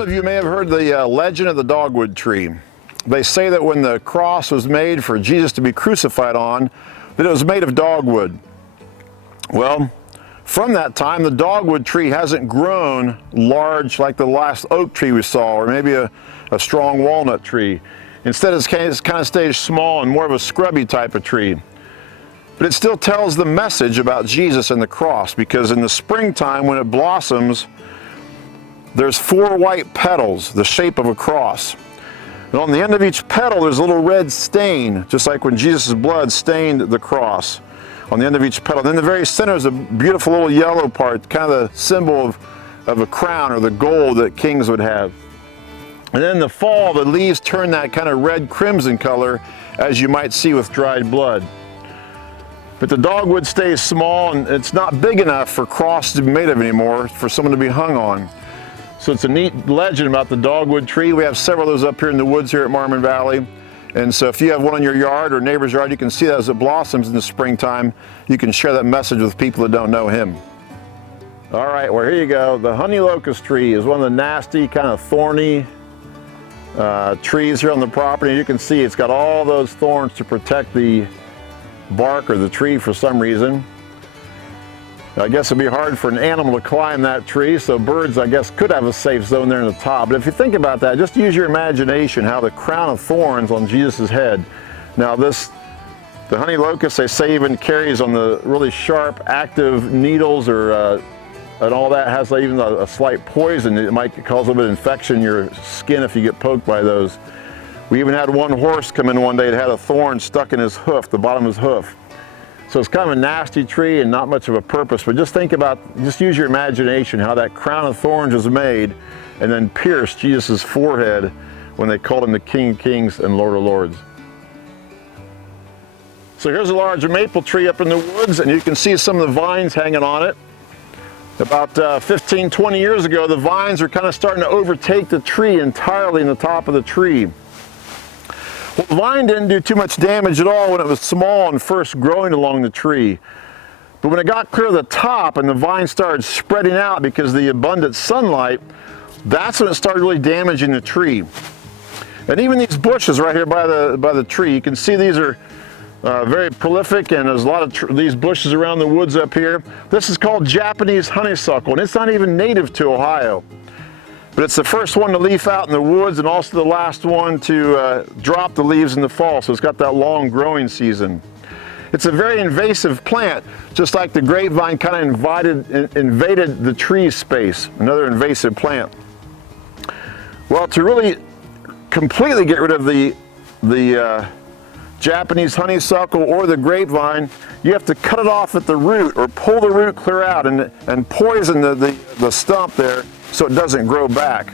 Some of you may have heard the legend of the Dogwood Tree. They say that when the cross was made for Jesus to be crucified on, that it was made of dogwood. Well, from that time, the dogwood tree hasn't grown large like the last oak tree we saw, or maybe a strong walnut tree. Instead, it's kind of stays small and more of a scrubby type of tree. But it still tells the message about Jesus and the cross, because in the springtime, when it blossoms, there's 4 white petals, the shape of a cross. And on the end of each petal, there's a little red stain, just like when Jesus' blood stained the cross on the end of each petal. Then the very center is a beautiful little yellow part, kind of the symbol of a crown or the gold that kings would have. And then in the fall, the leaves turn that kind of red crimson color, as you might see with dried blood. But the dogwood stays small, and it's not big enough for cross to be made of anymore for someone to be hung on. So it's a neat legend about the dogwood tree. We have several of those up here in the woods here at Marmon Valley. And so if you have one in your yard or neighbor's yard, you can see that as it blossoms in the springtime. You can share that message with people that don't know him. All right, well, here you go. The honey locust tree is one of the nasty, kind of thorny trees here on the property. You can see it's got all those thorns to protect the bark or the tree for some reason. I guess it'd be hard for an animal to climb that tree, so birds, I guess, could have a safe zone there in the top. But if you think about that, just use your imagination, how the crown of thorns on Jesus' head. Now the honey locust, they say, even carries on the really sharp, active needles or and all that, has even a slight poison. It might cause a little bit of infection in your skin if you get poked by those. We even had one horse come in one day that had a thorn stuck in his hoof, the bottom of his hoof. So it's kind of a nasty tree and not much of a purpose, but just think about, just use your imagination how that crown of thorns was made and then pierced Jesus' forehead when they called him the King of Kings and Lord of Lords. So here's a large maple tree up in the woods, and you can see some of the vines hanging on it. About 15, 20 years ago, the vines are kind of starting to overtake the tree entirely in the top of the tree. Well, the vine didn't do too much damage at all when it was small and first growing along the tree. But when it got clear to the top and the vine started spreading out because of the abundant sunlight, that's when it started really damaging the tree. And even these bushes right here by the tree, you can see these are very prolific, and there's a lot of these bushes around the woods up here. This is called Japanese honeysuckle, and it's not even native to Ohio. But it's the first one to leaf out in the woods and also the last one to drop the leaves in the fall, so it's got that long growing season. It's a very invasive plant, just like the grapevine kind of invaded the tree space, another invasive plant. Well, to really completely get rid of the Japanese honeysuckle or the grapevine, you have to cut it off at the root or pull the root clear out and poison the stump there, so it doesn't grow back.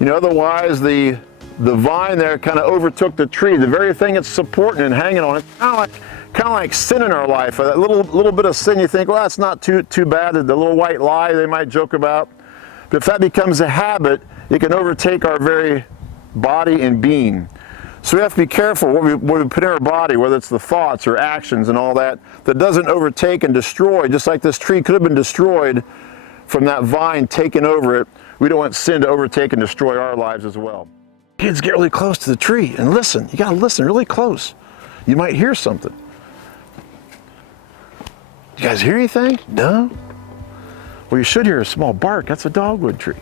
You know, otherwise the vine there kind of overtook the tree, the very thing it's supporting and hanging on. It's kind of like sin in our life. A little bit of sin, you think, well, that's not too bad. The little white lie they might joke about. But if that becomes a habit, it can overtake our very body and being. So we have to be careful what we put in our body, whether it's the thoughts or actions and all that doesn't overtake and destroy, just like this tree could have been destroyed from that vine taking over it. We don't want sin to overtake and destroy our lives as well. Kids, get really close to the tree and listen. You gotta listen really close. You might hear something. You guys hear anything? No? Well, you should hear a small bark. That's a dogwood tree.